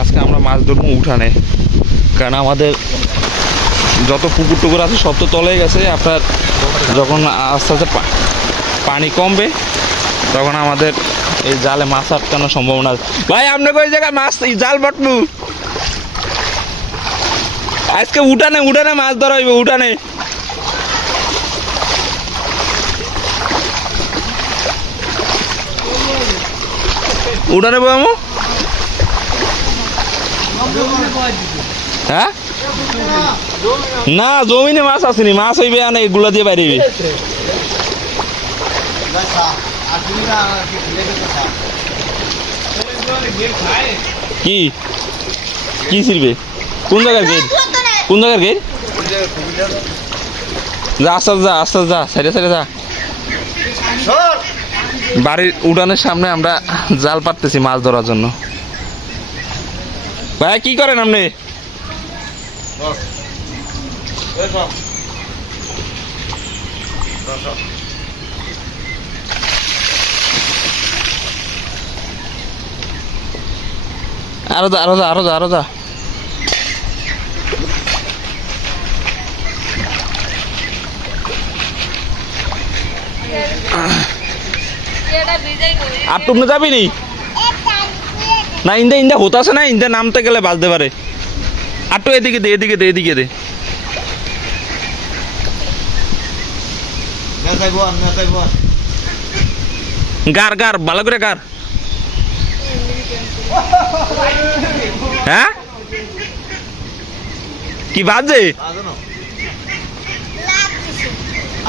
আজকে আমরা মাছ ধরবো উঠানে। কারণ আমাদের যত পুকুর টুকুর আছে সব তো তলে গেছে। আপনার যখন আস্তে আস্তে পানি কমবে, তখন আমাদের এই জালে মাছ আটকানোর সম্ভাবনা ভাই, আপনাকে ওই জায়গায় মাছ জাল বাটবু আজকে উঠানে উঠানে মাছ ধরা হইবে, উঠানে। উঠানে বামু হ্যাঁ? না জমিনে মাছ আসেনি মাছ হইবে না এগুলা দিয়ে বাইরে কি? কি ছিড়বে? কোন জায়গার গেট? কোন জায়গার গেট? যা আস্তে যা আস্তে আস্তে যা সাইডে সাইডে যা। বাড়ির উঠানের সামনে আমরা জাল পাততেছি মাছ ধরার জন্য। ভাই কি করেন আপনি? আরও যা আরও যা আরও যা আরও যা। আর তুমি যাবি নি? না ইন্দা ইন্দা হতাছে না ইন্দা নামতে গেলে বাজতে পারে। আর তো এদিকে দে এদিকে দে এদিকে দে। গার গার ভালো করে গার। হ্যাঁ? কি বাজে?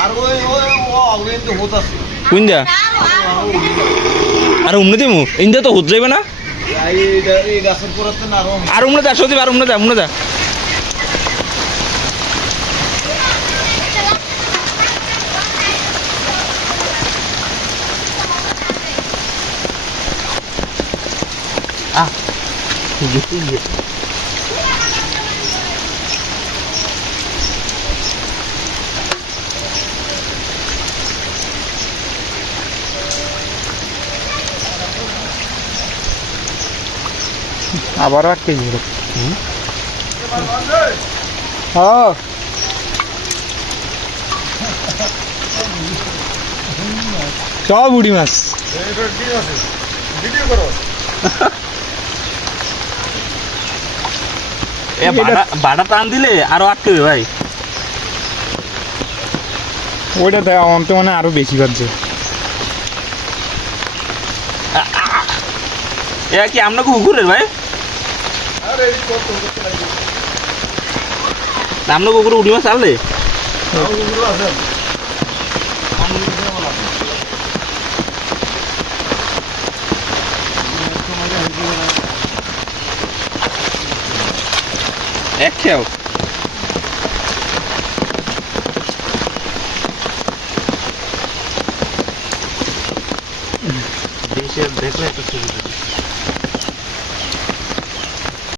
আর ওই ওই ও আগে তো হতাছে কোন আর উমনে দিমু? ইন্দা তো হত যাইবে না? আরও উমনে যা সজীব আর উমনে যা উমনে যা। আবারও আটকে গেল হ্যাঁ সব উড়ি মাছ। এ বাড়া বাড়া টান দিলে আরও আটকে ভাই। ওইটা দেখ আমার তো মানে আরও বেশি বাজছে। এ কি আপনাকে কুকুরের ভাই? আপনাকে কুকুরে উঠি মাছ চাললে এক খেয়াও দেশের দেখলে একটা সুবিধা।